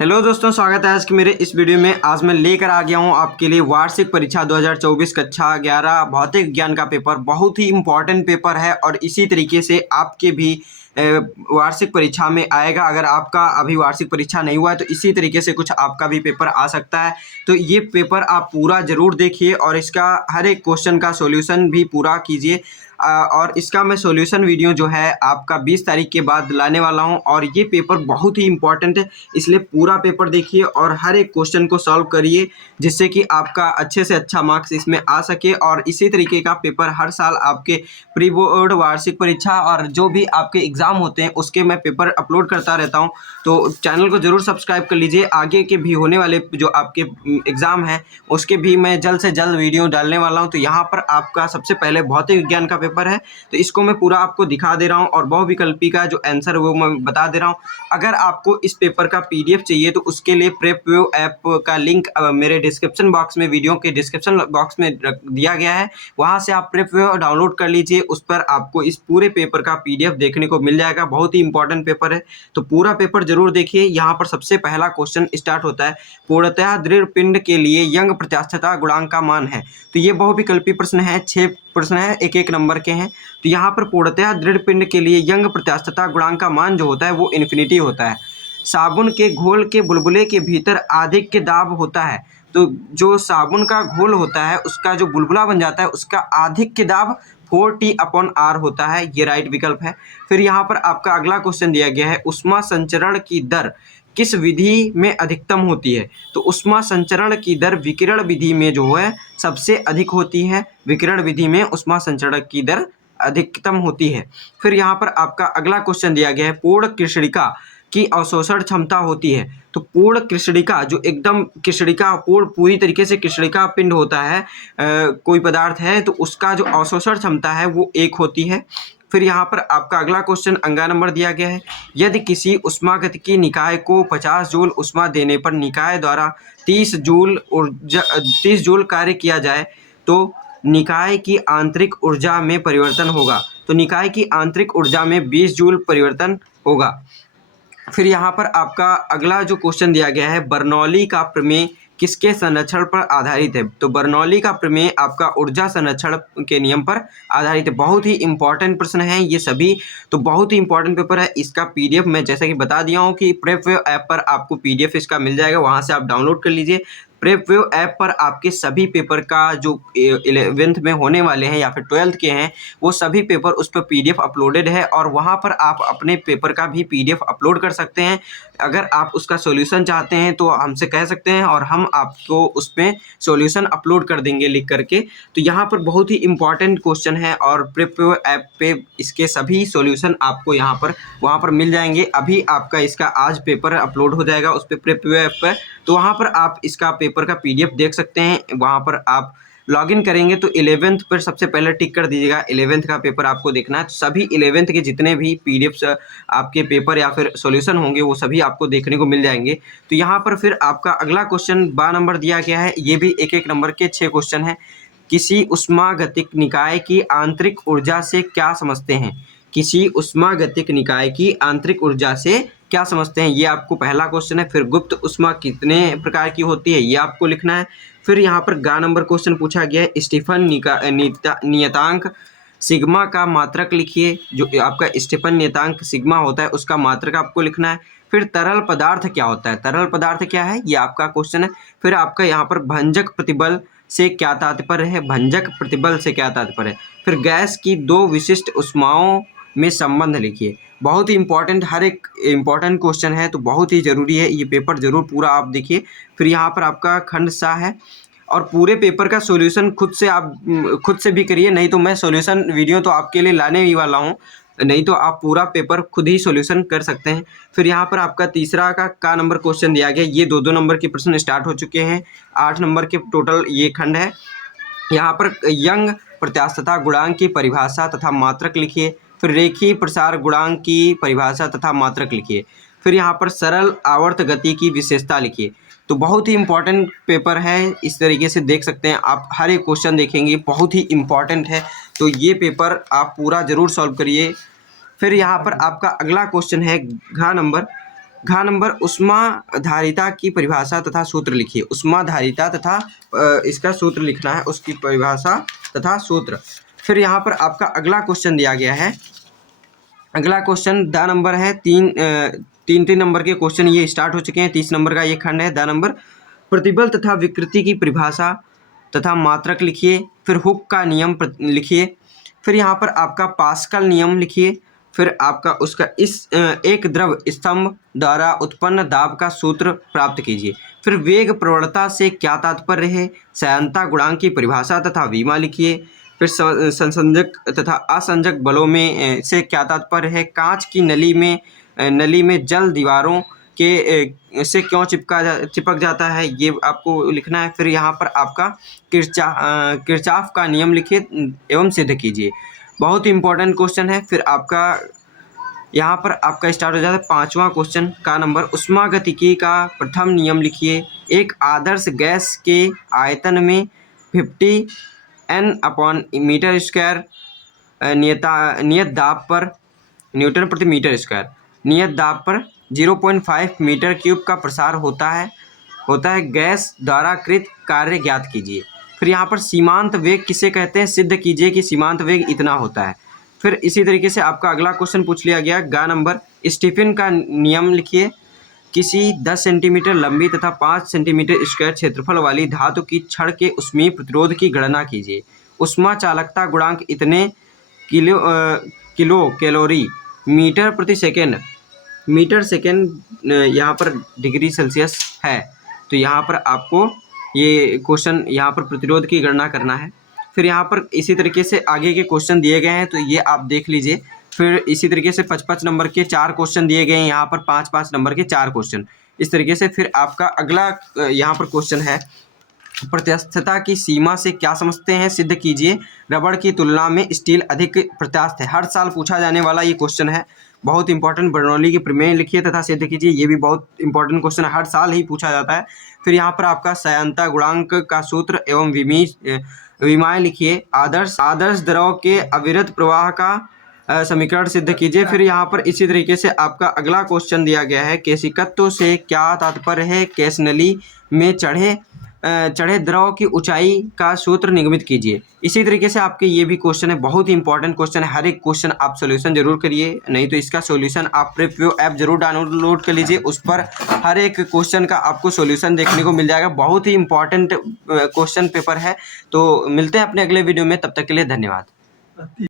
Hello दोस्तों, स्वागत है आज के मेरे इस वीडियो में। आज मैं लेकर आ गया हूं आपके लिए वार्षिक परीक्षा 2024 कक्षा 11 भौतिक विज्ञान का पेपर। बहुत ही इम्पॉर्टेंट पेपर है और इसी तरीके से आपके भी वार्षिक परीक्षा में आएगा। अगर आपका अभी वार्षिक परीक्षा नहीं हुआ है तो इसी तरीके से कुछ आपका भी पेपर आ सकता है। तो ये पेपर आप पूरा ज़रूर देखिए और इसका हर एक क्वेश्चन का सॉल्यूशन भी पूरा कीजिए। और इसका मैं सॉल्यूशन वीडियो जो है आपका 20 तारीख के बाद लाने वाला हूं। और ये पेपर बहुत ही इम्पॉर्टेंट है, इसलिए पूरा पेपर देखिए और हर एक क्वेश्चन को सॉल्व करिए, जिससे कि आपका अच्छे से अच्छा मार्क्स इसमें आ सके। और इसी तरीके का पेपर हर साल आपके प्री बोर्ड, वार्षिक परीक्षा और जो भी आपके एग्ज़ाम होते हैं उसके मैं पेपर अपलोड करता रहता हूं। तो चैनल को ज़रूर सब्सक्राइब कर लीजिए। आगे के भी होने वाले जो आपके एग्ज़ाम हैं उसके भी मैं जल्द से जल्द वीडियो डालने वाला हूँ। तो यहाँ पर आपका सबसे पहले भौतिक विज्ञान का पेपर है, तो इसको मैं पूरा आपको दिखा दे रहा हूँ और बहुविकल्पी का जो आंसर है वो मैं बता दे रहा हूँ। अगर आपको इस पेपर का पीडीएफ चाहिए तो उसके लिए प्रेपव्यू ऐप का लिंक मेरे डिस्क्रिप्शन बॉक्स में, वीडियो के डिस्क्रिप्शन बॉक्स में दिया गया है। वहाँ से आप प्रेपव्यू डाउनलोड कर लीजिए। उस पर आपको इस पूरे पेपर का पीडीएफ देखने को मिल जाएगा। बहुत ही इंपॉर्टेंट पेपर है, तो पूरा पेपर जरूर देखिए। यहाँ पर सबसे पहला क्वेश्चन स्टार्ट होता है, पूर्णतः दृढ़ पिंड के लिए यंग प्रत्यास्थता गुणांक का मान है। तो ये बहुविकल्पी प्रश्न है, 6 प्रश्न है, एक एक नंबर के हैं। तो यहाँ पर पूर्णतः दृढ़ पिंड के लिए यंग प्रत्यास्थता गुणांक का मान जो होता है वो इन्फिनिटी होता है। साबुन के घोल के बुलबुले के भीतर अधिक दाब होता है। तो जो साबुन का घोल होता है उसका जो बुलबुला बन जाता है उसका अधिक दाब 4T/R होता है। ये राइट विकल्प है। फिर यहाँ पर आपका अगला क्वेश्चन दिया गया है, ऊष्मा संचरण की दर किस विधि में अधिकतम होती है। तो ऊष्मा संचरण की दर विकिरण विधि में जो है सबसे अधिक होती है। विकिरण विधि में ऊष्मा संचरण की दर अधिकतम होती है। फिर यहाँ पर आपका अगला क्वेश्चन दिया गया है, पूर्ण कृष्णिका की अवशोषण क्षमता होती है। तो पूर्ण कृष्णिका जो एकदम कृष्णिका पूरी तरीके से कृष्णिका पिंड होता है, कोई पदार्थ है तो उसका जो अवशोषण क्षमता है वो 1 होती है। फिर यहाँ पर आपका अगला क्वेश्चन अंगा नंबर दिया गया है, यदि किसी ऊष्मागतिकी निकाय को 50 जूल ऊष्मा देने पर निकाय द्वारा 30 जूल कार्य किया जाए तो निकाय की आंतरिक ऊर्जा में परिवर्तन होगा। तो निकाय की आंतरिक ऊर्जा में 20 जूल परिवर्तन होगा। फिर यहाँ पर आपका अगला जो क्वेश्चन दिया गया है, बर्नौली का प्रमेय किसके संरक्षण पर आधारित है। तो बर्नौली का प्रमेय आपका ऊर्जा संरक्षण के नियम पर आधारित है। बहुत ही इंपॉर्टेंट प्रश्न है ये सभी, तो बहुत ही इंपॉर्टेंट पेपर है। इसका पीडीएफ मैं जैसा कि बता दिया हूँ कि प्रेपव्यू ऐप पर आपको पीडीएफ इसका मिल जाएगा, वहाँ से आप डाउनलोड कर लीजिए। प्रेपव्यू ऐप पर आपके सभी पेपर का जो 11th में होने वाले हैं या फिर 12th के हैं वो सभी पेपर उस पर पीडीएफ अपलोडेड है और वहाँ पर आप अपने पेपर का भी पीडीएफ अपलोड कर सकते हैं। अगर आप उसका सॉल्यूशन चाहते हैं तो हमसे कह सकते हैं और हम आपको उस पर सॉल्यूशन अपलोड कर देंगे लिख करके। तो यहाँ पर बहुत ही इंपॉर्टेंट क्वेश्चन है और प्रेपव्यू ऐप पे इसके सभी सॉल्यूशन आपको यहाँ पर वहाँ पर मिल जाएंगे। अभी आपका इसका आज पेपर अपलोड हो जाएगा उस पर प्रेपव्यू ऐप पर, तो वहाँ पर आप इसका पेपर का पीडीएफ देख सकते हैं। वहाँ पर आप लॉगिन करेंगे तो 11th पर सबसे पहले टिक कर दीजिएगा। 11th का पेपर आपको देखना है, तो सभी 11th के जितने भी पीडीएफ्स आपके पेपर या फिर सॉल्यूशन होंगे वो सभी आपको देखने को मिल जाएंगे। तो यहाँ पर फिर आपका अगला क्वेश्चन 12 नंबर दिया गया है, ये भी एक एक नंबर के 6 क्वेश्चन हैं। किसी ऊष्मागतिक निकाय की आंतरिक ऊर्जा से क्या समझते हैं। किसी ऊष्मागतिक निकाय की आंतरिक ऊर्जा से क्या समझते हैं, ये आपको पहला क्वेश्चन है। फिर गुप्त ऊष्मा कितने प्रकार की होती है ये आपको लिखना है। फिर यहाँ पर ग नंबर क्वेश्चन पूछा गया है, स्टीफन नियतांक सिग्मा का मात्रक लिखिए। जो आपका स्टीफन नियतांक सिग्मा होता है उसका मात्रक आपको लिखना है। फिर तरल पदार्थ क्या होता है, तरल पदार्थ क्या है ये आपका क्वेश्चन है। फिर आपका यहाँ पर भंजक प्रतिबल से क्या तात्पर्य है, भंजक प्रतिबल से क्या तात्पर्य है। फिर गैस की 2 विशिष्ट ऊष्माओं में संबंध लिखिए। बहुत ही इंपॉर्टेंट, हर एक इम्पॉर्टेंट क्वेश्चन है तो बहुत ही ज़रूरी है, ये पेपर ज़रूर पूरा आप देखिए। फिर यहाँ पर आपका खंड सा है और पूरे पेपर का सॉल्यूशन खुद से भी करिए, नहीं तो मैं सॉल्यूशन वीडियो तो आपके लिए लाने ही वाला हूँ, नहीं तो आप पूरा पेपर खुद ही सॉल्यूशन कर सकते हैं। फिर यहाँ पर आपका तीसरा का नंबर क्वेश्चन दिया गया, ये 2-2 नंबर के प्रश्न स्टार्ट हो चुके हैं। 8 नंबर के टोटल ये खंड है। यहाँ पर यंग प्रत्यास्थता गुणांक की परिभाषा तथा मात्रक लिखिए। फिर रेखीय प्रसार गुणांक की परिभाषा तथा मात्रक लिखिए। फिर यहाँ पर सरल आवर्त गति की विशेषता लिखिए। तो बहुत ही इंपॉर्टेंट पेपर है, इस तरीके से देख सकते हैं आप, हर एक क्वेश्चन देखेंगे, बहुत ही इंपॉर्टेंट है। तो ये पेपर आप पूरा ज़रूर सॉल्व करिए। फिर यहाँ पर आपका अगला क्वेश्चन है घ नंबर, घ नंबर ऊष्माधारिता की परिभाषा तथा सूत्र लिखिए। ऊष्माधारिता तथा इसका सूत्र लिखना है, उसकी परिभाषा तथा सूत्र। फिर यहाँ पर आपका अगला क्वेश्चन दिया गया है। अगला क्वेश्चन द नंबर है तीन नंबर के क्वेश्चन ये स्टार्ट हो चुके हैं। 30 नंबर का ये खंड है। द नंबर प्रतिबल तथा विकृति की परिभाषा तथा मात्रक लिखिए। फिर हुक का नियम लिखिए। फिर यहाँ पर आपका पास्कल नियम लिखिए। फिर आपका उसका एक द्रव स्तंभ द्वारा उत्पन्न दाब का सूत्र प्राप्त कीजिए। फिर वेग प्रवणता से क्या तात्पर्य है, सयनता गुणांक की परिभाषा तथा विमा लिखिए। फिर संसंजक तथा असंजक बलों में से क्या तात्पर्य है, कांच की नली में जल दीवारों के से क्यों चिपक जाता है, ये आपको लिखना है। फिर यहाँ पर आपका किरचॉफ का नियम लिखिए एवं सिद्ध कीजिए। बहुत ही इंपॉर्टेंट क्वेश्चन है। फिर आपका यहाँ पर आपका स्टार्ट हो जाता है 5वां क्वेश्चन का नंबर ऊष्मागतिकी का प्रथम नियम लिखिए। एक आदर्श गैस के आयतन में 50 N/मीटर स्क्वायर नियत दाब पर न्यूटन प्रति मीटर स्क्वायर नियत दाब पर 0.5 मीटर क्यूब का प्रसार होता है गैस द्वारा कृत कार्य ज्ञात कीजिए। फिर यहाँ पर सीमांत वेग किसे कहते हैं, सिद्ध कीजिए कि सीमांत वेग इतना होता है। फिर इसी तरीके से आपका अगला क्वेश्चन पूछ लिया गया ग नंबर स्टीफन का नियम लिखिए। किसी 10 सेंटीमीटर लंबी तथा 5 सेंटीमीटर स्क्वायर क्षेत्रफल वाली धातु की छड़ के ऊष्मीय प्रतिरोध की गणना कीजिए। ऊष्मा चालकता गुणांक इतने किलो कैलोरी मीटर प्रति सेकेंड यहाँ पर डिग्री सेल्सियस है। तो यहाँ पर आपको ये क्वेश्चन यहाँ पर प्रतिरोध की गणना करना है। फिर यहाँ पर इसी तरीके से आगे के क्वेश्चन दिए गए हैं, तो ये आप देख लीजिए। फिर इसी तरीके से 55 नंबर के 4 क्वेश्चन दिए गए हैं, यहाँ पर 5-5 नंबर के 4 क्वेश्चन इस तरीके से। फिर आपका अगला यहाँ पर क्वेश्चन है प्रत्यास्थता की सीमा से क्या समझते हैं, सिद्ध कीजिए। रबड़ की तुलना में स्टील अधिक प्रत्यास्थ है। हर साल पूछा जाने वाला ये क्वेश्चन है, बहुत इंपॉर्टेंट। बर्नौली की प्रमेय लिखिए तथा सिद्ध कीजिए। ये भी बहुत इंपॉर्टेंट क्वेश्चन है, हर साल ही पूछा जाता है। फिर यहाँ पर आपका सयनता गुणांक का सूत्र एवं विमाएँ लिखिए। आदर्श द्रव के अविरत प्रवाह का समीकरण सिद्ध कीजिए। फिर यहाँ पर इसी तरीके से आपका अगला क्वेश्चन दिया गया है केशिकत्व से क्या तात्पर्य है, केश नली में चढ़े द्रव की ऊंचाई का सूत्र निगमित कीजिए। इसी तरीके से आपके ये भी क्वेश्चन है, बहुत ही इंपॉर्टेंट क्वेश्चन है। हर एक क्वेश्चन आप सोल्यूशन जरूर करिए, नहीं तो इसका सोल्यूशन आप प्रेपव्यू ऐप जरूर डाउनलोड कर लीजिए। उस पर हर एक क्वेश्चन का आपको सोल्यूशन देखने को मिल जाएगा। बहुत ही इंपॉर्टेंट क्वेश्चन पेपर है। तो मिलते हैं अपने अगले वीडियो में, तब तक के लिए धन्यवाद।